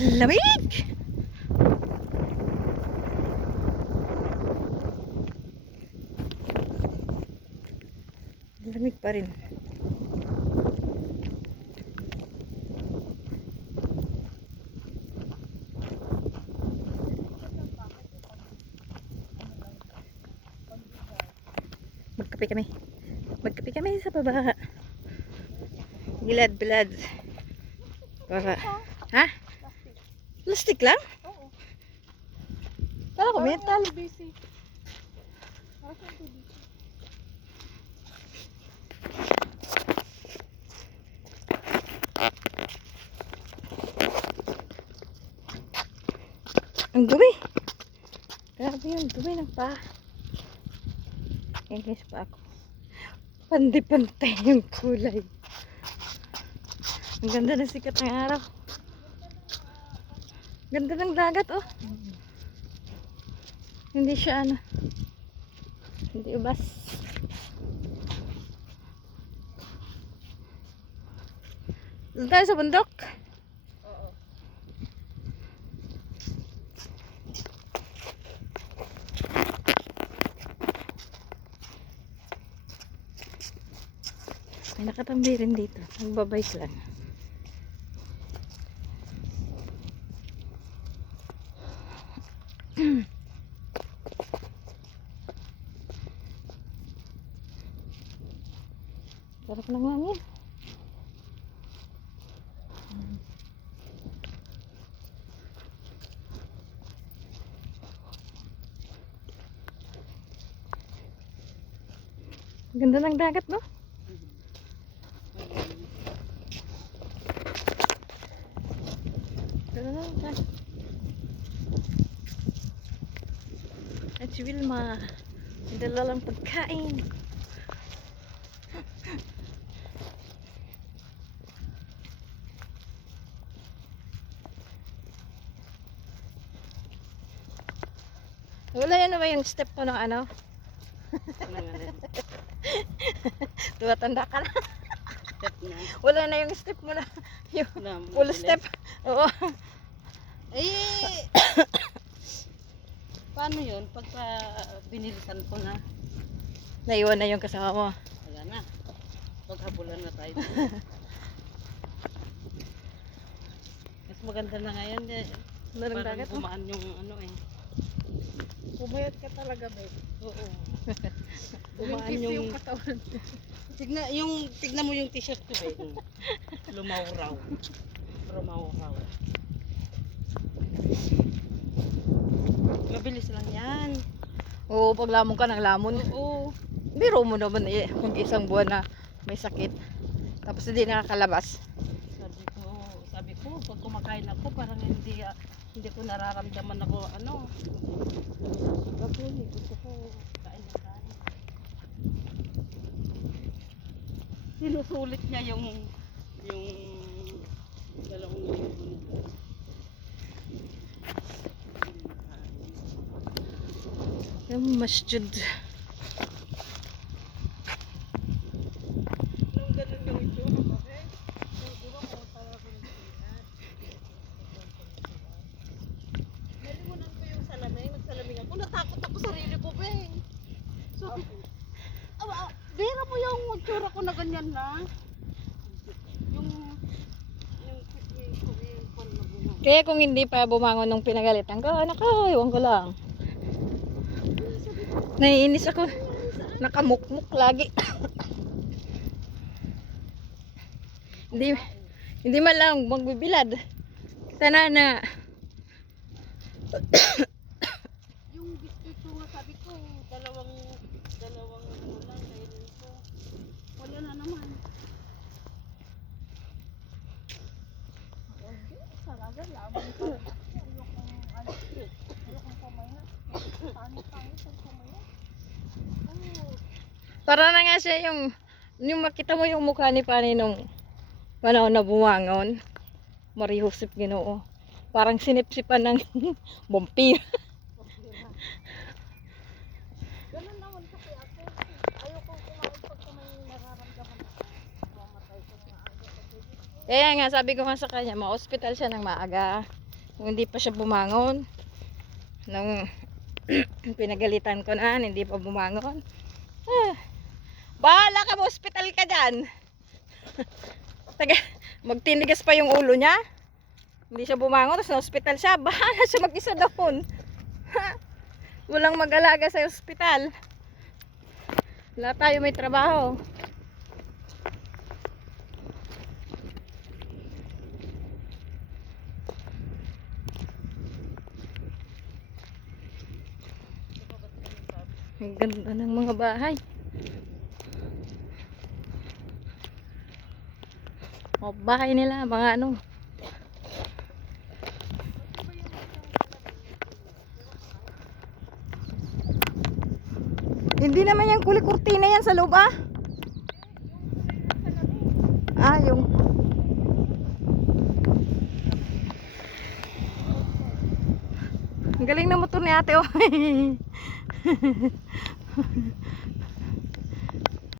Ang lamig! Ang lamig pa rin. Magkape kami. Magkape kami sa baba. Bilad-bilad. Para. Ha? Plastic lang? Oo. Kala ko metal. Busy. Parang busy. Ang dumi. Grabe yung dumi ng paa. Yan guys pa ako. Pandi-pantay yung kulay. Ang ganda ng sikat ng araw. Ganda ng dagat oh. Hindi siya ano. Hindi ubas. Doon tayo sa bundok. Oo. May nakatambi rin dito. Nagbabike lang. Sarap ng hangin. Ganda ng dagat, no? Ganda ng dagat. At si Wilma, may dala lang pagkain. Wala yan na ba yung step mo ng ano? Tumatanda ka na. Step na. Wala na yung step mo na. Yung full step. Oo. Eh, paano yun? Pagka binilisan ko na, Naiwan na yung kasama mo. wala na. Paghabulan na tayo. Mas maganda na ngayon. Narang Parang dagat mo. gumaan yung ano eh. Pumayat ka talaga, babe. Oo. Gumaan yung katawan. Tignan mo yung t-shirt ko eh. Lumaw-raw. Lumaw-raw. Mabilis lang yan. Oo, pag lamon ka ng lamon. Oo. Biro mo naman eh, kung isang buwan na may sakit. Tapos hindi nakakalabas. Sabi ko, pag kumakain ako, parang hindi ko nararamdaman ako, ano. Sabi, gusto ko kain ng kain. Sinusulit niya yung dalawang libo nito. Yung masjid. Nung ganun yung itsura ko, eh. Di ba kung talaga ko yung sikat? Nalimunan ko yung salamin. Nagsalaming ako. Natakot ako sarili ko, babe. So, Bira mo yung itsura ko na ganyan na. Yung na bunga. Kaya kung hindi pa bumangon nung pinagalitan ko, ano ko, iwan ko lang. Naiinis ako. Nakamukmuk lagi. hindi man lang magbibilad. Sana na. Yung ito nga sabi ko, dalawang ano lang kainin ko. Wala na naman. talaga, laban ka. Ayokong pamayan. Pangit ang pamayan. Para na nga siya yung makita mo yung mukha ni Pani nung panahon na bumangon. Marihusip Ginoo. Parang sinipsipan ng bumpir. Ganun naman kasi ako. Ayokong kumain pagka may nararamdaman ako. Mamatay ko na aga pag Kaya nga sabi ko nga sa kanya, ma-hospital siya ng maaga. Kung hindi pa siya bumangon. Nung pinagalitan ko na, hindi pa bumangon. Ah, bahala ka, hospital ka dyan. Taga, magtinigas pa yung ulo niya. Hindi siya bumangon, tapos na hospital siya. Bahala siya mag-isa doon. Walang mag-alaga sa hospital. Wala tayo may trabaho. Ang ganda ng mga bahay. O, bahay nila, mga ano. Hindi naman yung kulit kurtina yan sa loob, ah. Ah, yung... Ang galing na motor ni ate, oh.